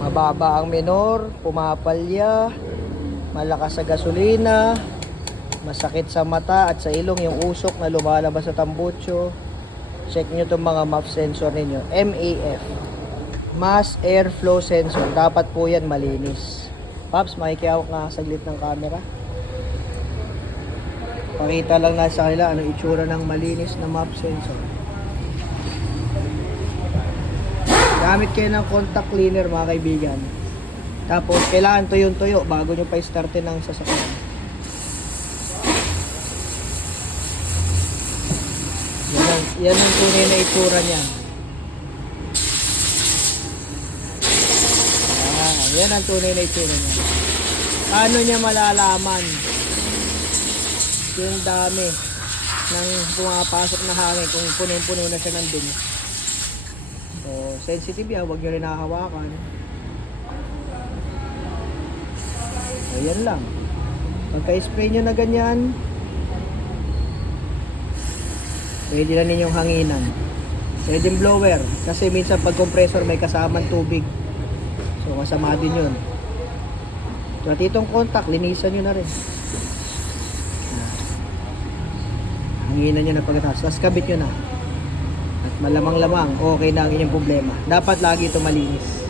Mababa ang minor, pumapalya, malakas sa gasolina, masakit sa mata at sa ilong yung usok na lumalabas sa tambucho. Check nyo itong mga MAF sensor ninyo. MAF. Mass Airflow Sensor. Dapat po yan malinis. Paps, makikiyawak nga saglit ng camera. Pakita lang na sa kanila ano itsura ng malinis na MAP sensor. Gamit kayo ng contact cleaner mga kaibigan. Tapos kailangan tuyong-tuyo bago nyo pa startin ng sasakyan. Yan ang, yan ang tunay na itsura niya. Ah, yan ang tunay na itsura niya. Paano niya malalaman yung dami ng pumapasok na hangin kung punong-puno na siya ng dumi. So, sensitive yan, huwag nyo rin nakahawakan. Ayan lang. Pagka-spray nyo na ganyan, pwede na ninyong hanginan. Pwede blower, kasi minsan pag compressor may kasamang tubig. So, masama din yun. So, at itong contact, linisan nyo na rin. Hanginan nyo na pagkatapos. Tapos kabit nyo na. Malamang-lamang, okay na ang inyong problema. Dapat lagi ito malinis.